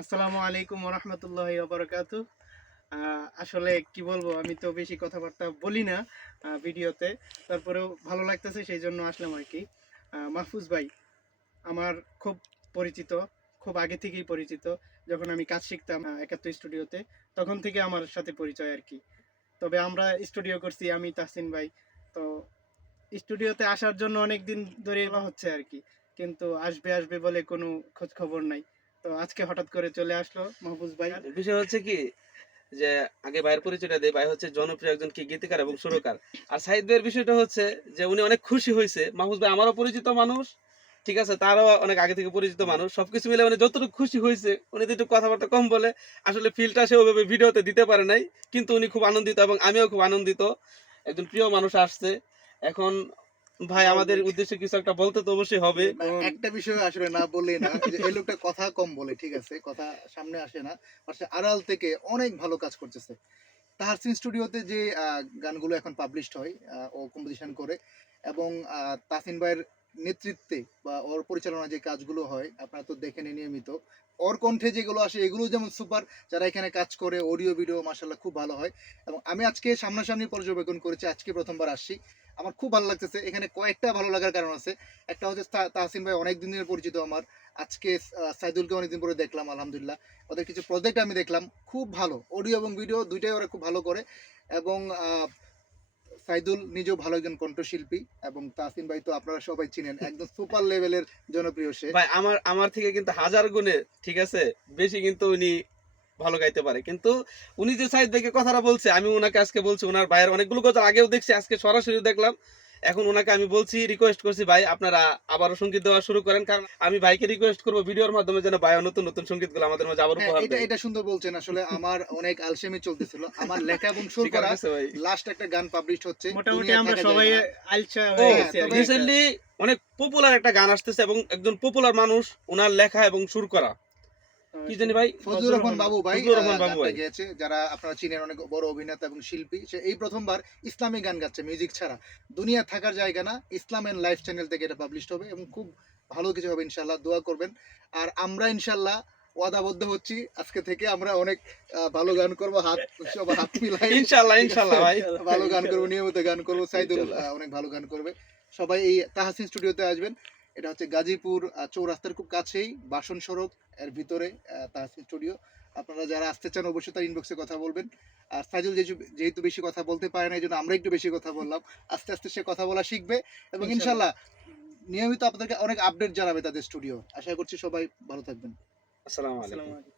আসসালামু আলাইকুম ওয়া রাহমাতুল্লাহি ওয়া বারাকাতুহু। আসলে কি বলবো, আমি তো বেশি কথাবার্তা বলি না ভিডিওতে। তারপরেও ভালো লাগতেছে, সেই জন্য আসলাম আরকি। মাহফুজ ভাই আমার খুব পরিচিত, খুব আগে থেকেই পরিচিত। যখন আমি কাজ শিখতাম ৭১ স্টুডিওতে, তখন থেকে আমার সাথে পরিচয় আরকি। তবে আমরা স্টুডিও করছি, আমি তাহসিন ভাই। তো স্টুডিওতে আসার জন্য অনেকদিন ধরে বলা হচ্ছে আরকি। কিন্তু আসবে আসবে বলে কোনো খোঁজ খবর নাই। তো আজকে হঠাৎ করে চলে আসলো মাহফুজ ভাই। বিষয় হচ্ছে কি যে আগে ভাইয়ের পরিচয়টা দেই। ভাই হচ্ছে জনপ্রিয় একজন কি গীতিকার এবং সুরকার। আর সাঈদ ভাইয়ের বিষয়টা হচ্ছে যে উনি অনেক খুশি হইছে। মাহফুজ ভাই আমারও পরিচিত মানুষ। ঠিক আছে? তারও অনেক আগে থেকে পরিচিত মানুষ। সবকিছু মিলে মানে যতটুকু খুশি হইছে, উনি তো একটু কথাবার্তা কম বলে। আসলে ফিলটা সে ওইভাবে ভিডিওতে দিতে পারে নাই। কিন্তু উনি খুব আনন্দিত এবং আমিও খুব আনন্দিত। একজন প্রিয় মানুষ আসছে। এখন ভাই আমাদের উদ্দেশ্যে কিছু একটা বলতে তো অবশ্যই হবে। না, একটা বিষয় আসলে না বললেই না, যে এই লোকটা কথা কম বলে, ঠিক আছে, কথা সামনে আসে না, পাশে আড়াল থেকে অনেক ভালো কাজ করতেছে। তাহসিন স্টুডিওতে যে গানগুলো এখন পাবলিশড হয়, ও কম্পোজিশন করে, এবং তাসিন ভাইয়ের নেতৃত্বে বা ওর পরিচালনায় যে কাজগুলো হয় আপনারা তো দেখেন নিয়মিত, ওর কণ্ঠে যেগুলো আসে এগুলো যেমন সুপার। যারা এখানে কাজ করে অডিও ভিডিও মাশাল্লাহ খুব ভালো হয়। এবং আমি আজকে সামনাসামনি পর্যবেক্ষণ করেছি, আজকে প্রথমবার আসছি, আমার খুব ভালো লাগতেছে। এখানে কয়েকটা ভালো লাগার কারণ আছে। একটা হচ্ছে তাহসিন ভাই অনেক দিনের পরিচিত আমার। আজকে সাইদুলকে অনেকদিন পরে দেখলাম, আলহামদুলিল্লাহ। ওদের কিছু প্রজেক্ট আমি দেখলাম, খুব ভালো অডিও এবং ভিডিও দুইটাই ওরা খুব ভালো করে। এবং সাইদুল নিজেও ভালো একজন কণ্ঠশিল্পী, এবং তাসিন ভাই তো আপনারা সবাই চিনেন, একদম সুপার লেভেলের জনপ্রিয় সে। ভাই আমার আমার থেকে কিন্তু হাজার গুণে ঠিক আছে বেশি কিন্তু উনি ভালো গাইতে পারে। কিন্তু উনি যে সাইদ ভাইকে কথাটা বলছে, আমি ওনাকে আজকে বলছি, ওনার ভাইয়ের অনেকগুলো কথা আগেও দেখছি, আজকে সরাসরি দেখলাম। এখন ওনাকে আমি বলছি, রিকোয়েস্ট করছি, ভাই আপনারা আবারও সঙ্গীত দেওয়া শুরু করেন। কারণ আমি ভাইকে রিকোয়েস্ট করবো ভিডিওর মাধ্যমে যেন ভাই নতুন নতুন সঙ্গীতগুলো আমাদের মাঝে আবার হ্যাঁ, উপহার এটা দেয়। এটা সুন্দর বলছেন। আসলে আমার অনেক আলসেমি চলতেছিল, আমার লেখা এবং সুর স্বীকার করা করছে ভাই। লাস্ট একটা গান পাবলিশ হচ্ছে, মোটামুটি দুনিয়া আমরা থাকা সবাই জায়গা না। আলসা ও হয়ে হ্যাঁ, গেছি আর তবে কি একটা। রিসেন্টলি অনেক পপুলার একটা গান আসতেছে এবং একজন পপুলার মানুষ ওনার লেখা এবং সুর করা, কি জানি ভাই, ফজলুর রহমান বাবু ভাই ফজলুর রহমান বাবু গানটা ভাই। গেয়েছে। যারা আপনারা চিনেন, অনেক বড় অভিনেতা এবং শিল্পী। সে এই প্রথমবার ইসলামী গান গাচ্ছে মিউজিক ছাড়া। দুনিয়া থাকার জায়গা না, ইসলাম এন্ড লাইফ চ্যানেল থেকে এটা পাবলিশ হবে, এবং খুব ভালো কিছু হবে ইনশাল্লাহ, দোয়া করবেন। আর আমরা ইনশাল্লাহ ওয়াদাবদ্ধ হচ্ছি, আজকে থেকে আমরা অনেক ভালো গান করব, সব হাত মিলাই, ইনশাল্লাহ ঠিক আছে, ইনশাল্লাহ ভাই, ভালো গান করবো, নিয়মিত গান করবো। সাইদুল ইনশাল্লাহ। অনেক ভালো গান করবে। সবাই এই তাহসিন স্টুডিওতে আসবেন। এটা হচ্ছে গাজীপুর চৌরাস্তার খুব কাছেই, বাসন সড়ক এর ভিতরে তাহসিন স্টুডিও। আপনারা যারা আসতে চান অবশ্যই তার ইনবক্সে কথা বলবেন। আর সাইদুল যেহেতু বেশি কথা বলতে পারে না, এই জন্য আমরা একটু বেশি কথা বললাম। আস্তে আস্তে সে কথা বলা শিখবে, এবং ইনশাল্লাহ নিয়মিত আপনাদেরকে অনেক আপডেট জানাবে তাদের স্টুডিও। আশা করছি সবাই ভালো থাকবেন। আসসালামু আসসালামু আলাইকুম। আলাইকুম।